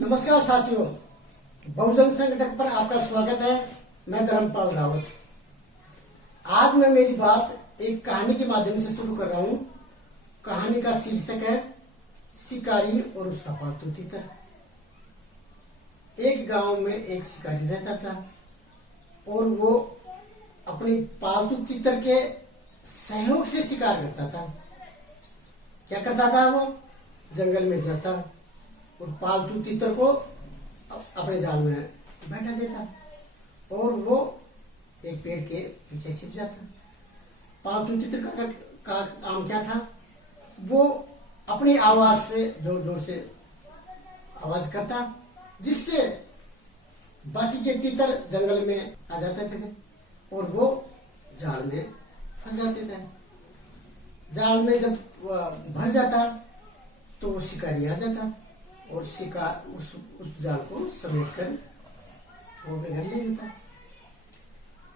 नमस्कार साथियों, बहुजन संगठन पर आपका स्वागत है। मैं धर्मपाल रावत। आज मैं मेरी बात एक कहानी के माध्यम से शुरू कर रहा हूं। कहानी का शीर्षक है शिकारी और उसका पालतू तीतर। एक गांव में एक शिकारी रहता था और वो अपनी पालतू तीतर के सहयोग से शिकार करता था। क्या करता था? वो जंगल में जाता और पालतू तीतर को अपने जाल में बैठा देता और वो एक पेड़ के पीछे छिप जाता। पालतू तीतर का काम क्या था? वो अपनी आवाज से जोर जोर से आवाज करता, जिससे बाकी के तीतर जंगल में आ जाते थे और वो जाल में फंस जाते थे। जाल में जब भर जाता तो वो शिकारी आ जाता और शिकार उस जाल को समेट कर वो अपने घर ले जाता।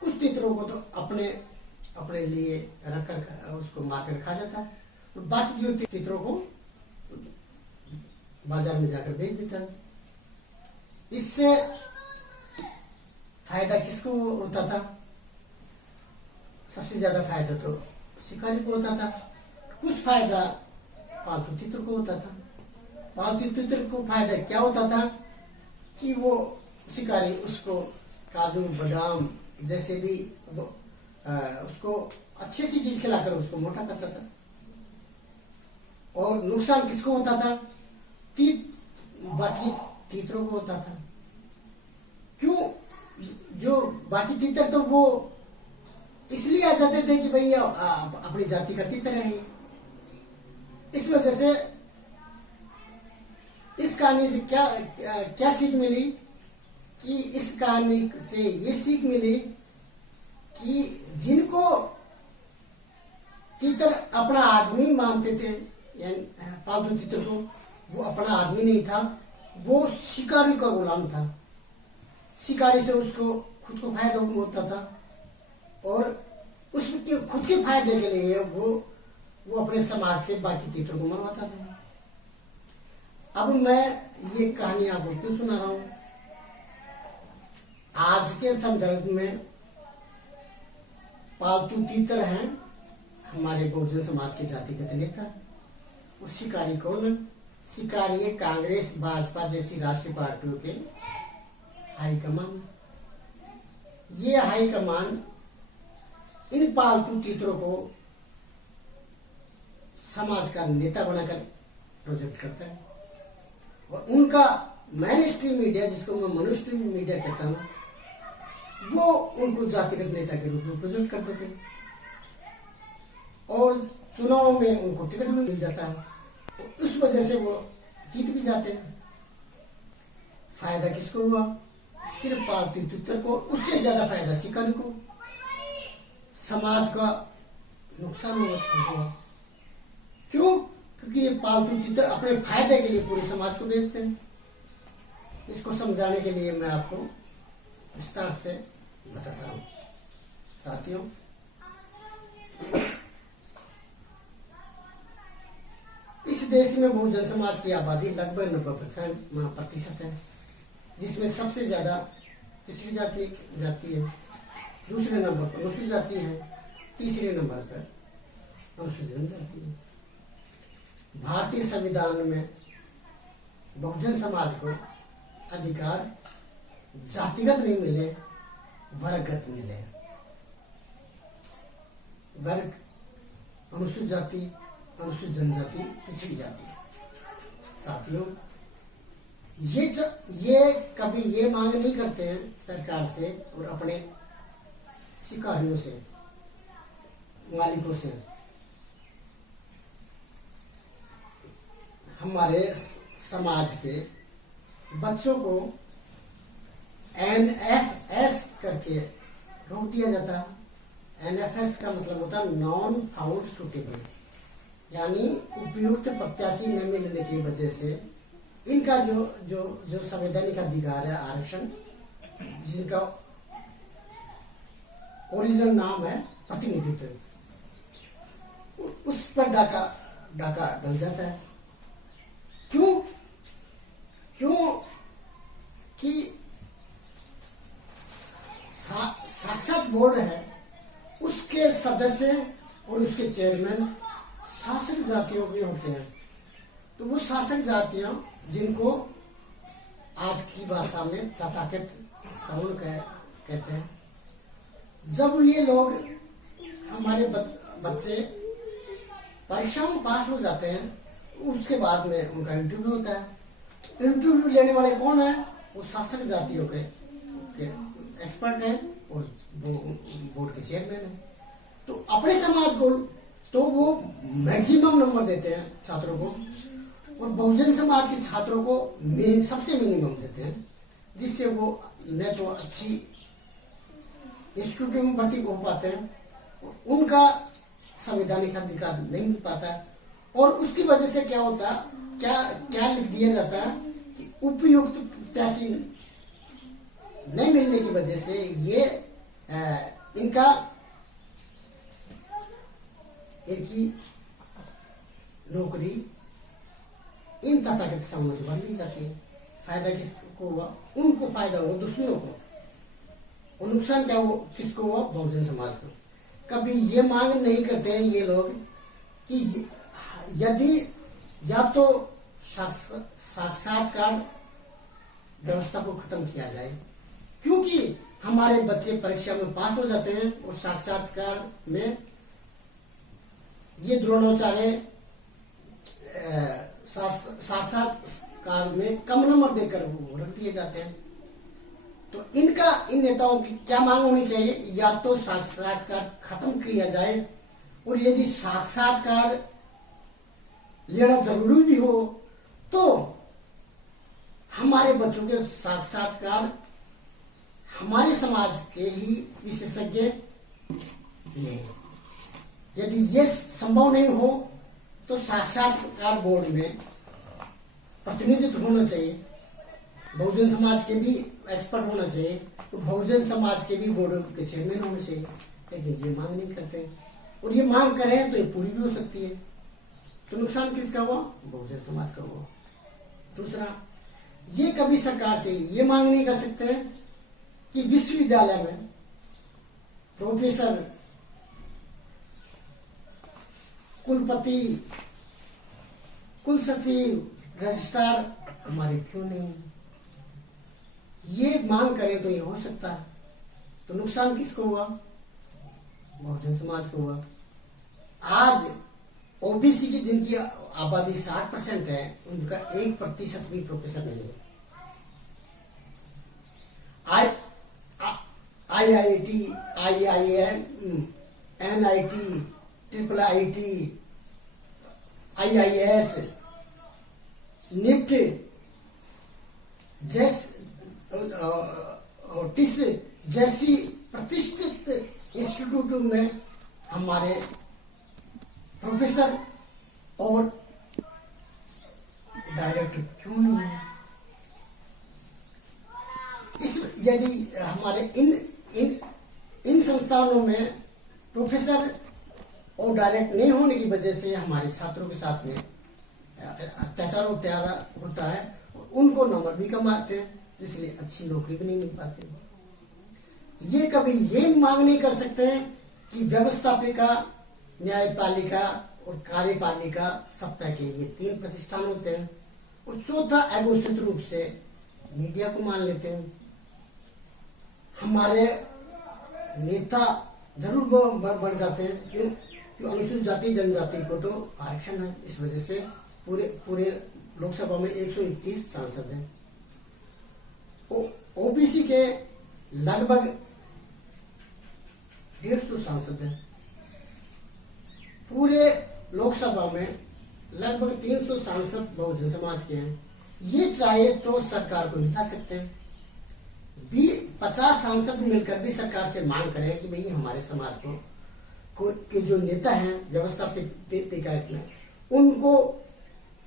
कुछ तीतरों को तो अपने लिए रखकर उसको मारकर खा जाता और बाकी जो तीतरों को बाजार में जाकर बेच देता। इससे फायदा किसको होता था? सबसे ज्यादा फायदा तो शिकारी को होता था। कुछ फायदा पालतू तीतर को होता था। पालतू तीतर को फायदा क्या होता था कि वो शिकारी उसको काजू बादाम जैसे भी उसको अच्छी अच्छी चीज खिलाकर उसको मोटा करता था। और नुकसान किसको होता था? बाकी तीतरों को होता था। क्यों? जो बाकी तीतर तो वो इसलिए आ जाते थे कि भाई अपनी जाति का तीतर है। इस वजह से इस कहानी से क्या सीख मिली कि इस कहानी से ये सीख मिली कि जिनको तीतर अपना आदमी मानते थे, यानी पालतू तीतर को, वो अपना आदमी नहीं था, वो शिकारी का गुलाम था। शिकारी से उसको खुद को फायदा होता था और उसके खुद के फायदे के लिए वो अपने समाज के बाकी तीतर को मरवाता था। अब मैं ये कहानी आपको क्यों सुना रहा हूं? आज के संदर्भ में पालतू तीतर हैं हमारे बहुजन समाज के जातिगत नेता। और शिकारी कौन है? शिकारी है कांग्रेस भाजपा जैसी राष्ट्रीय पार्टियों के हाईकमान। ये हाईकमान इन पालतू तीतरों को समाज का नेता बनाकर प्रोजेक्ट करता है और उनका मेन स्ट्रीम मीडिया, जिसको मैं मनुस्ट्रीम मीडिया कहता हूं, वो उनको जातिगत नेता के रूप में प्रोजेक्ट करते थे और चुनाव में उनको टिकट भी मिल जाता है। उस वजह से वो जीत भी जाते हैं। फायदा किसको हुआ? सिर्फ पालतू तीतर को। उससे ज्यादा फायदा शिकारी को। समाज का नुकसान हुआ। क्यों? क्योंकि ये पालतू तीतर अपने फायदे के लिए पूरे समाज को बेचते हैं। इसको समझाने के लिए मैं आपको विस्तार से बताता हूं। साथियों, इस देश में बहुजन समाज की आबादी लगभग 90% है, जिसमें सबसे ज्यादा पिछड़ी जाति है, दूसरे नंबर पर अनुसूचित जाति है, तीसरे नंबर पर अनुसूचित जनजाति है। भारतीय संविधान में बहुजन समाज को अधिकार जातिगत नहीं मिले, वर्गगत मिले। वर्ग अनुसूचित जाति, अनुसूचित जनजाति, पिछड़ी जाति। साथियों, ये कभी ये मांग नहीं करते हैं सरकार से और अपने शिकारियों से, मालिकों से। हमारे समाज के बच्चों को NFS करके रोक दिया जाता है। NFS का मतलब होता है नॉन फाउंड सुटेबल, यानी उपयुक्त प्रत्याशी न मिलने की वजह से इनका जो संवैधानिक अधिकार है आरक्षण, जिनका ओरिजिनल नाम है प्रतिनिधित्व, उस पर डाका डल जाता है। क्यों? बोर्ड है उसके सदस्य और उसके चेयरमैन शासक जातियों के होते हैं। तो वो शासक जातियां जिनको आज की भाषा में तथाकथित सवर्ण कहते हैं, जब ये लोग हमारे बच्चे परीक्षा में पास हो जाते हैं उसके बाद में उनका इंटरव्यू होता है। इंटरव्यू लेने वाले कौन है? वो शासक जातियों के एक्सपर्ट हैं और वो बोर्ड के चेयरमैन हैं। तो अपने समाज को तो वो मैक्सिमम नंबर देते हैं छात्रों को, और बहुजन समाज के छात्रों को सबसे मिनिमम देते हैं, जिससे वो न तो अच्छी इंस्टीट्यूट में भर्ती हो पाते हैं, उनका संवैधानिक अधिकार नहीं मिल पाता है। और उसकी वजह से क्या होता, क्या लिख दिया जाता है कि उपयुक्त प्रत्याशी नहीं मिलने की वजह से ये इनका एक ही नौकरी इन तथाकथित समूहों से भर ली जाती है। फायदा किसको हुआ? उनको फायदा हुआ, दुश्मनों को। और नुकसान क्या हुआ? किसको हुआ? बहुजन समाज को। कभी ये मांग नहीं करते हैं ये लोग कि यदि या तो साक्षात्कार व्यवस्था को खत्म किया जाए, क्योंकि हमारे बच्चे परीक्षा में पास हो जाते हैं और साक्षात्कार में ये द्रोणाचार्य साक्षात्कार में कम नंबर देकर वो रख दिए जाते हैं। तो इन नेताओं की क्या मांग होनी चाहिए? या तो साक्षात्कार खत्म किया जाए, और यदि साक्षात्कार लेना जरूरी भी हो तो हमारे बच्चों के साक्षात्कार हमारे समाज के ही विशेषज्ञ लें। यदि ये संभव नहीं हो तो साक्षात्कार बोर्ड में प्रतिनिधित्व होना चाहिए, बहुजन समाज के भी एक्सपर्ट होना चाहिए, तो बहुजन समाज के भी बोर्ड के चेयरमैन होने चाहिए। लेकिन ये मांग नहीं करते, और ये मांग करें तो ये पूरी भी हो सकती है। तो नुकसान किसका हुआ? बहुजन समाज का हुआ। दूसरा, ये कभी सरकार से ये मांग नहीं कर सकते कि विश्वविद्यालय में प्रोफेसर, कुलपति, कुल सचिव, रजिस्ट्रार हमारे क्यों नहीं? ये मांग करें तो ये हो सकता है। तो नुकसान किसको हुआ? बहुजन समाज को हुआ। आज ओबीसी की जिनकी आबादी 60% है, उनका 1% भी प्रोफेसर नहीं है। IIT, IIM, NIT, IIIT, IIS, NIFT जैसी प्रतिष्ठित इंस्टीट्यूट में हमारे प्रोफेसर और डायरेक्टर क्यों नहीं है? यदि हमारे इन संस्थानों में प्रोफेसर और डायरेक्ट नहीं होने की वजह से हमारे छात्रों के साथ में अत्याचार होता है, उनको नंबर भी कम आते हैं, इसलिए अच्छी नौकरी भी नहीं मिल पाती। ये कभी ये मांग नहीं कर सकते हैं कि व्यवस्थापिका, न्यायपालिका और कार्यपालिका सत्ता के ये 3 प्रतिष्ठान होते हैं, और चौथा अघोषित रूप से मीडिया को मान लेते हैं। हमारे नेता जरूर बढ़ जाते हैं, क्यों? अनुसूचित जाति जनजाति को तो आरक्षण है, इस वजह से पूरे लोकसभा में 121 सांसद हैं। ओबीसी के लगभग 150 सांसद हैं। पूरे लोकसभा में लगभग 300 सांसद बहुजन समाज के हैं। ये चाहे तो सरकार को हिला सकते हैं। 50 सांसद मिलकर भी सरकार से मांग करें कि भाई हमारे समाज को के जो नेता हैं व्यवस्थापिका में, उनको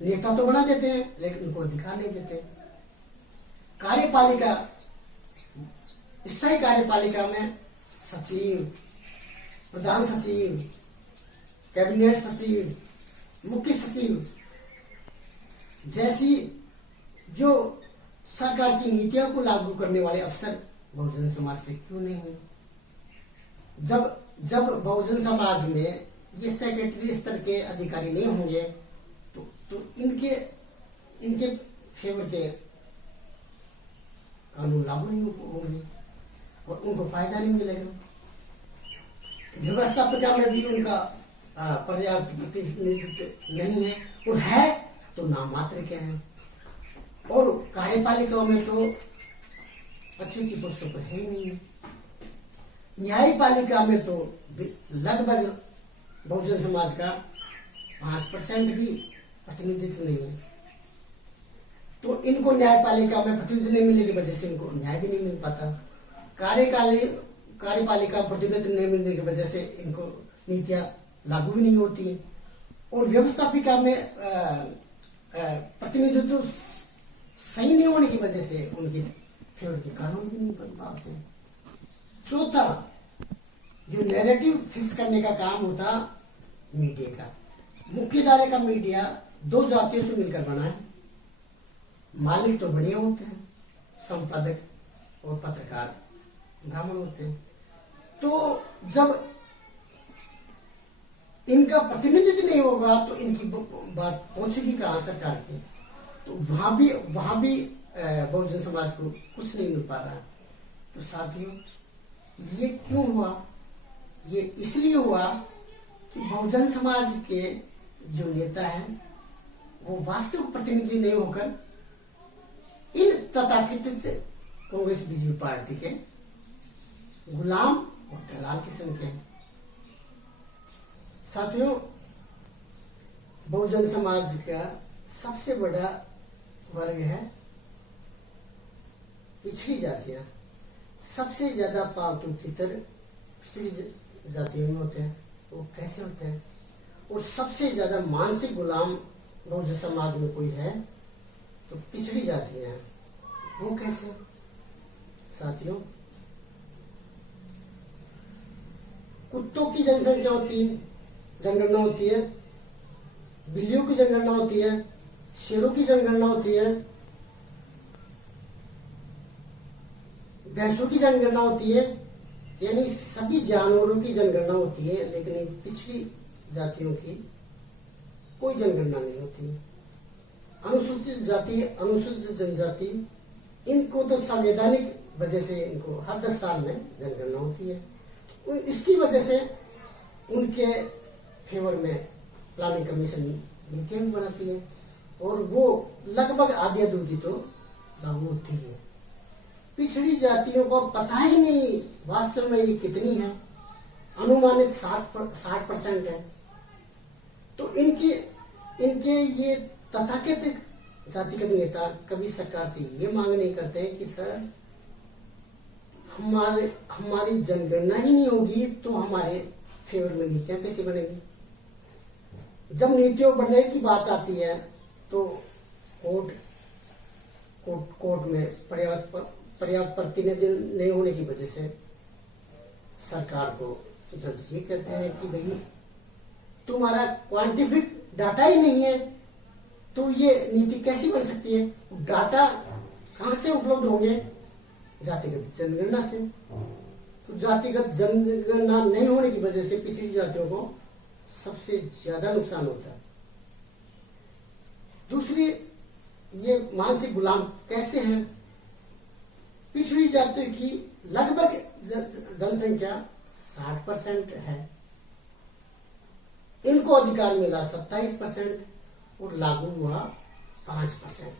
नेता तो बना देते हैं लेकिन उनको अधिकार नहीं देते। कार्यपालिका, स्थायी कार्यपालिका में सचिव, प्रधान सचिव, कैबिनेट सचिव, मुख्य सचिव जैसी जो सरकार की नीतियों को लागू करने वाले अफसर बहुजन समाज से क्यों नहीं है? जब जब बहुजन समाज में ये सेक्रेटरी स्तर के अधिकारी नहीं होंगे तो इनके इनके फेवर के कानून लागू नहीं होंगे और उनको फायदा नहीं मिलेगा। व्यवस्थापिका में भी उनका पर्याप्त प्रतिनिधित्व नहीं है, और है तो नाम मात्र के हैं, और कार्यपालिकाओं में तो अच्छी अच्छी पोस्टों पर है ही नहीं है। न्यायपालिका में तो लगभग बहुजन समाज का 5% भी प्रतिनिधित्व नहीं है। तो इनको न्यायपालिका में प्रतिनिधित्व नहीं मिलने की वजह से इनको न्याय भी नहीं मिल पाता। कार्यपालिका प्रतिनिधित्व नहीं मिलने की वजह से इनको नीतियां लागू भी नहीं होती है, और व्यवस्थापिका में प्रतिनिधित्व सही नहीं होने की वजह से उनकी फेवर के कानून भी नहीं बन पाते। चौथा, जो नैरेटिव फिक्स करने का काम होता मीडिया का, मुख्य धारे का मीडिया 2 जातियों से मिलकर बना है। मालिक तो बढ़िया होते हैं, संपादक और पत्रकार ब्राह्मण होते हैं। तो जब इनका प्रतिनिधित्व नहीं होगा तो इनकी बात पहुंचेगी कहां सरकार की? तो वहां भी बहुजन समाज को कुछ नहीं मिल पा रहा है। तो साथियों, ये क्यों हुआ? ये इसलिए हुआ कि बहुजन समाज के जो नेता हैं वो वास्तविक प्रतिनिधि नहीं होकर इन तथाकथित कांग्रेस बीजेपी पार्टी के गुलाम और दलाल किस्म के हैं। साथियों, बहुजन समाज का सबसे बड़ा वर्ग है पिछड़ी जातियां। सबसे ज्यादा पालतू चित्र पिछड़ी जातियों में होते हैं। वो कैसे होते हैं? और सबसे ज्यादा मानसिक गुलाम बहुजन समाज में कोई है तो पिछड़ी जातियां हैं। वो कैसे? साथियों, कुत्तों की जनसंख्या होती है, जनगणना होती है, बिल्लियों की जनगणना होती है, शेरों की जनगणना होती है, भैंसों की जनगणना होती है, यानी सभी जानवरों की जनगणना होती है, लेकिन पिछड़ी जातियों की कोई जनगणना नहीं होती। अनुसूचित जाति, अनुसूचित जनजाति, इनको तो संवैधानिक वजह से इनको हर 10 साल में जनगणना होती है। इसकी वजह से उनके फेवर में प्लानिंग कमीशन नीतियां भी बनाती है, और वो लगभग आधी अधूरी तो लागू होती है। पिछड़ी जातियों को पता ही नहीं वास्तव में ये कितनी है, अनुमानित 60% है। तो इनके ये तथाकथित जातिगत नेता कभी सरकार से ये मांग नहीं करते कि सर हमारी जनगणना ही नहीं होगी तो हमारे फेवर में नीतियां कैसे बनेगी? जब नीतियों बनने की बात आती है तो कोर्ट में पर्याप्त प्रतिनिधित्व नहीं होने की वजह से सरकार को जज ये कहते हैं कि भाई तुम्हारा क्वांटिफिक डाटा ही नहीं है तो ये नीति कैसी बन सकती है? डाटा कहां से उपलब्ध होंगे? जातिगत जनगणना से। तो जातिगत जनगणना नहीं होने की वजह से पिछड़ी जातियों को सबसे ज्यादा नुकसान होता है। दूसरी, ये मानसिक गुलाम कैसे हैं? पिछड़ी जाति की लगभग जनसंख्या 60% है, इनको अधिकार मिला 27% और लागू हुआ 5%।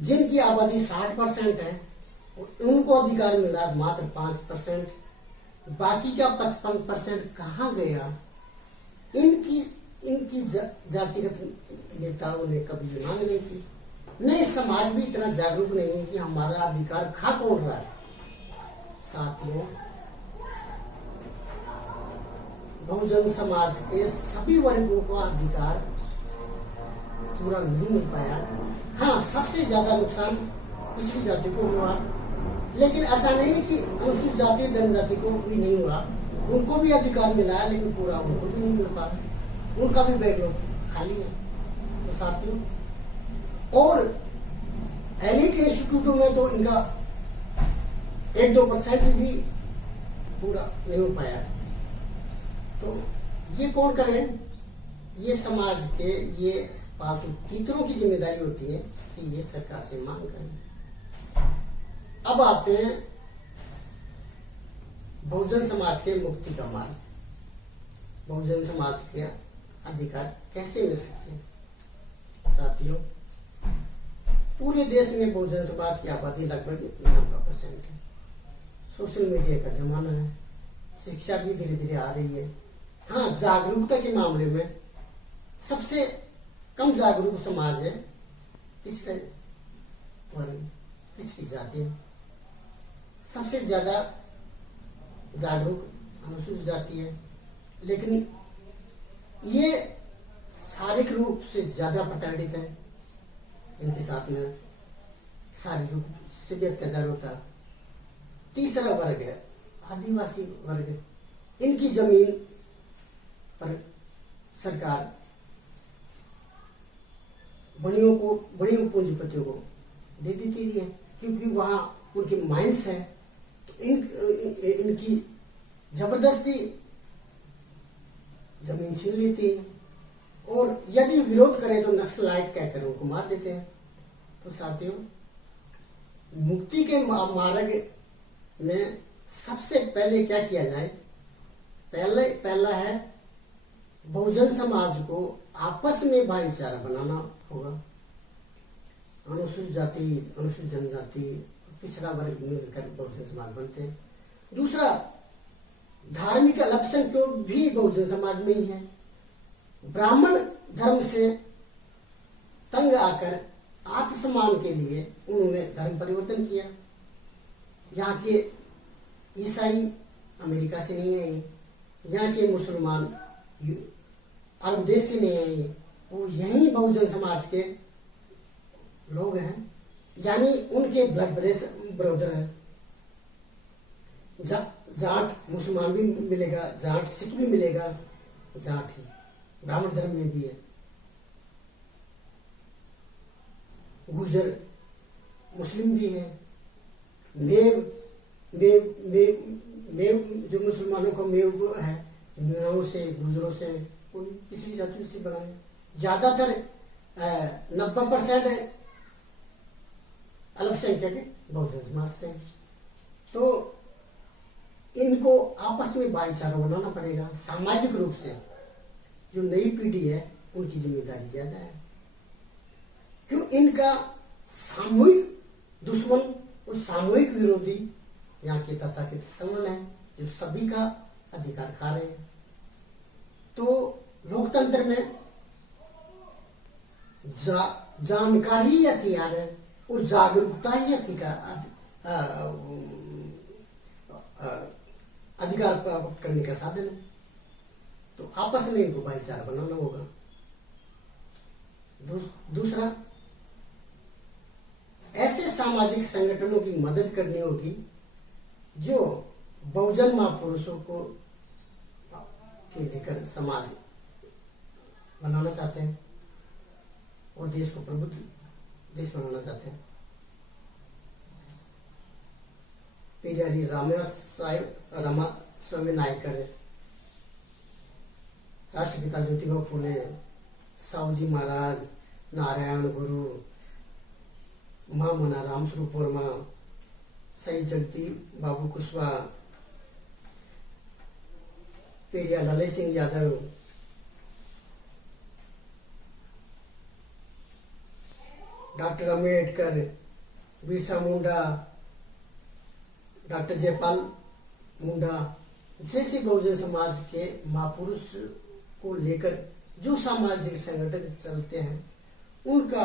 जिनकी आबादी 60% है उनको अधिकार मिला मात्र 5%, बाकी का 55% कहाँ गया? इनकी जातिगत नेताओं ने कभी मांग नहीं की। नहीं, समाज भी इतना जागरूक नहीं है कि हमारा अधिकार खा कौन रहा है। साथियों, बहुजन समाज के सभी वर्गों का अधिकार पूरा नहीं मिल पाया। हाँ, सबसे ज्यादा नुकसान पिछड़ी जाति को हुआ, लेकिन ऐसा नहीं कि अनुसूचित जाति जनजाति को भी नहीं हुआ। उनको भी अधिकार मिला है, लेकिन पूरा उनको भी नहीं मिल पाया। उनका भी बैकलॉग खाली है। तो साथियों, और एलिट इंस्टीट्यूटों में तो इनका 1-2% भी पूरा नहीं हो पाया। तो ये कौन करे? ये समाज के ये पालतू तीतरों की जिम्मेदारी होती है कि ये सरकार से मांग करें। अब आते हैं बहुजन समाज के मुक्ति का मार्ग। बहुजन समाज के अधिकार कैसे मिल सकते हैं? साथियों, पूरे देश में बहुजन समाज की आबादी लगभग 90% है। सोशल मीडिया का जमाना है, शिक्षा भी धीरे धीरे आ रही है। हाँ, जागरूकता के मामले में सबसे कम जागरूक समाज है पिछड़े वर्ग, पिछड़ी जाति। सबसे ज्यादा जागरूक अनुसूचित जाति है, लेकिन ये शारीरिक रूप से ज्यादा प्रताड़ित है। इनके साथ में शारीरिक रूप से भी अत्याचार होता है। तीसरा वर्ग है आदिवासी वर्ग। इनकी जमीन पर सरकार बनियों पूंजीपतियों को दे देती है, क्योंकि वहां उनके माइंस है। तो इनकी जबरदस्ती जमीन छीन लेती है, और यदि विरोध करें तो नक्सलाइट कहकर उनको मार देते हैं। तो साथियों, मुक्ति के मार्ग में सबसे पहले क्या किया जाए? पहला है बहुजन समाज को आपस में भाईचारा बनाना होगा। अनुसूचित जाति, अनुसूचित जनजाति, पिछड़ा वर्ग मिलकर बहुजन समाज बनते हैं। दूसरा, धार्मिक अल्पसंख्यक भी बहुजन समाज में ही है। ब्राह्मण धर्म से तंग आकर आत्मसम्मान के लिए उन्होंने धर्म परिवर्तन किया। यहाँ के ईसाई अमेरिका से नहीं आए, यहाँ के मुसलमान अरब देश से नहीं आए, वो यही बहुजन समाज के लोग हैं, यानी उनके ब्लड ब्रदर है। जाट मुसलमान भी मिलेगा, जाट सिख भी मिलेगा, जाट ही ब्राह्मण धर्म में भी है। गुर्जर मुस्लिम भी है। मेव जो मुसलमानों का मेव है, हिंदुओं से, गुर्जरों से, पिछली जातियों से बना है। ज्यादातर 90% अल्पसंख्यक बहुजन समाज से। तो इनको आपस में भाईचारा बनाना पड़ेगा। सामाजिक रूप से जो नई पीढ़ी है उनकी जिम्मेदारी ज्यादा है, क्यों? इनका सामूहिक दुश्मन और सामूहिक विरोधी यहाँ के तथाकथित संगठन है, जो सभी का अधिकार खा रहे हैं। तो लोकतंत्र में जानकारी ही हथियार है, और जागरूकता ही अधिकार प्राप्त करने का साधन है। तो आपस में इनको भाईचारा बनाना होगा। दूसरा, ऐसे सामाजिक संगठनों की मदद करनी होगी जो बहुजन महापुरुषों को के लेकर समाज बनाना चाहते हैं और देश को प्रबुद्ध देश बनाना चाहते हैं। पेरियारी रामास्वामी नायकर, राष्ट्रपिता ज्योतिबा फुले, साहूजी महाराज, नारायण गुरु, मां मना राम स्वरूप वर्मा, शहीद जगती बाबू कुशवाहा, पेरिया लाले सिंह यादव, डॉक्टर अम्बेडकर, बिरसा मुंडा, डॉक्टर जयपाल मुंडा जैसे बहुजन समाज के महापुरुष को लेकर जो सामाजिक संगठन चलते हैं उनका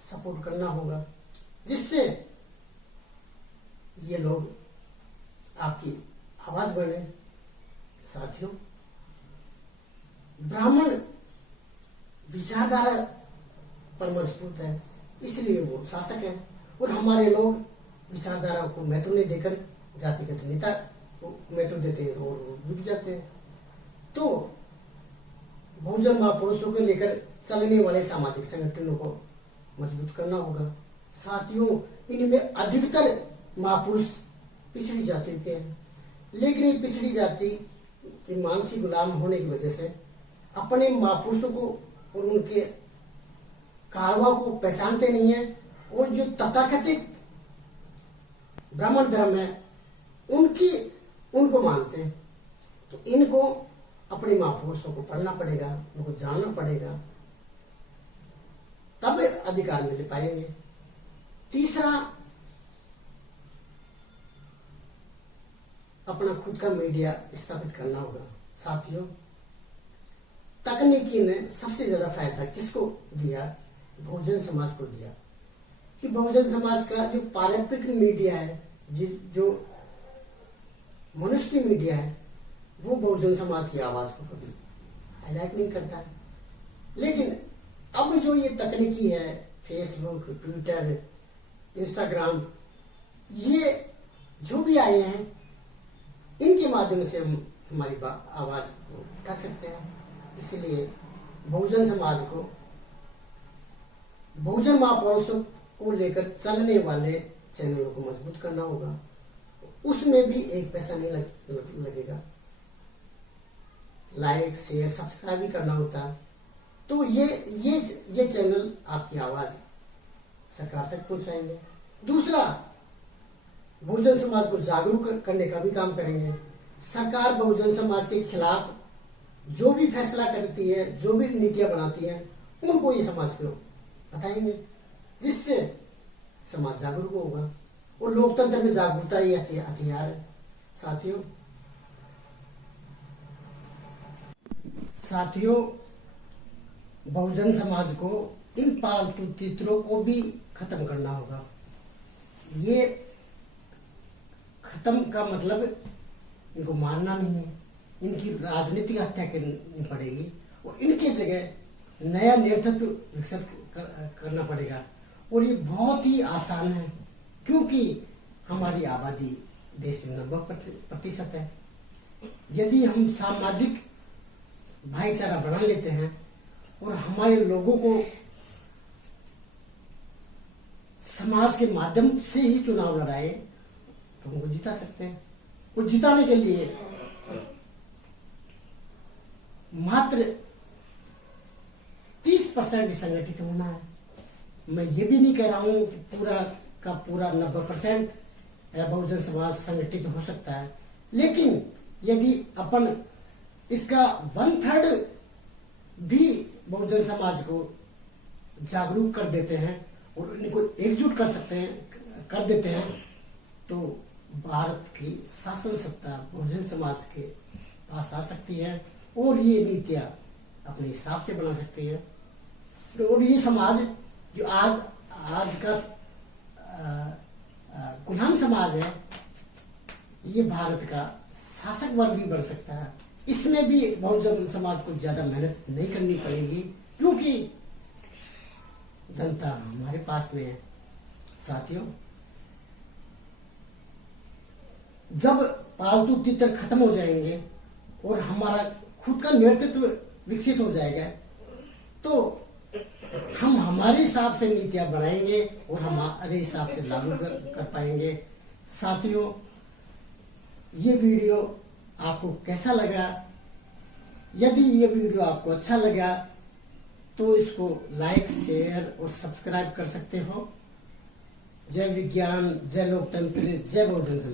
सपोर्ट करना होगा, जिससे ये लोग आपकी आवाज बने। साथियों, ब्राह्मण विचारधारा पर मजबूत है, इसलिए वो शासक है, और हमारे लोग विचारधारा को महत्व नहीं देकर जातिगत नेता को महत्व देते हैं और वो बिक जाते हैं। तो बहुजन महापुरुषों को लेकर चलने वाले सामाजिक संगठनों को मजबूत करना होगा। साथियों, इनमें अधिकतर महापुरुष पिछड़ी जाति के हैं, लेकिन ये पिछड़ी जाति के मानसिक गुलाम होने की वजह से अपने महापुरुषों को और उनके कारवां को पहचानते नहीं है, और जो तथाकथित ब्राह्मण धर्म है उनको मानते हैं। तो इनको अपने महापुरुषों को पढ़ना पड़ेगा, उनको जानना पड़ेगा, तब अधिकार मिल पाएंगे। तीसरा, अपना खुद का मीडिया स्थापित करना होगा। साथियों, तकनीकी ने सबसे ज्यादा फायदा किसको दिया? बहुजन समाज को दिया। कि बहुजन समाज का जो पारंपरिक मीडिया है, जो मनुष्य मीडिया है, वो बहुजन समाज की आवाज को कभी हाईलाइट नहीं करता है। लेकिन अब जो ये तकनीकी है, फेसबुक, ट्विटर, इंस्टाग्राम, ये जो भी आए हैं, इनके माध्यम से हम हमारी आवाज को उठा सकते हैं। इसलिए बहुजन समाज को बहुजन महापुरुषों को लेकर चलने वाले चैनलों को मजबूत करना होगा। उसमें भी एक पैसा नहीं लगेगा। लाइक, शेयर, सब्सक्राइब भी करना होता है। तो ये चैनल आपकी आवाज सरकार तक पहुंचाएंगे। दूसरा, बहुजन समाज को जागरूक करने का भी काम करेंगे। सरकार बहुजन समाज के खिलाफ जो भी फैसला करती है, जो भी नीतियां बनाती है, उनको ये समाज को बताएंगे, जिससे समाज जागरूक होगा। और लोकतंत्र में जागरूकता ही हथियार है। साथियों, बहुजन समाज को इन पालतू तीतरों को भी खत्म करना होगा। ये खत्म का मतलब इनको मारना नहीं है, इनकी राजनीतिक हत्या करनी पड़ेगी और इनके जगह नया नेतृत्व विकसित करना पड़ेगा। और ये बहुत ही आसान है, क्योंकि हमारी आबादी देश में 90% है। यदि हम सामाजिक भाईचारा बना लेते हैं और हमारे लोगों को समाज के माध्यम से ही चुनाव लड़ाए, तो उनको जिता सकते हैं। और जिताने के लिए मात्र 30% संगठित होना है। मैं ये भी नहीं कह रहा हूं कि पूरा का पूरा 90% बहुजन समाज संगठित हो सकता है, लेकिन यदि अपन इसका 1/3 भी बहुजन समाज को जागरूक कर देते हैं और इनको एकजुट कर देते हैं, तो भारत की शासन सत्ता बहुजन समाज के पास आ सकती है और ये नीतियां अपने हिसाब से बना सकती है। और ये समाज जो आज का गुलाम समाज है, ये भारत का शासक वर्ग भी बन सकता है। इसमें भी बहुजन समाज को ज्यादा मेहनत नहीं करनी पड़ेगी, क्योंकि जनता हमारे पास में है। साथियों, जब पालतू तीतर खत्म हो जाएंगे और हमारा खुद का नेतृत्व विकसित हो जाएगा, तो हम हमारे हिसाब से नीतियां बनाएंगे और हमारे हिसाब से लागू कर पाएंगे। साथियों, ये वीडियो आपको कैसा लगा? यदि ये वीडियो आपको अच्छा लगा तो इसको लाइक, शेयर और सब्सक्राइब कर सकते हो। जय विज्ञान, जय लोकतंत्र, जय बहुजन समाज।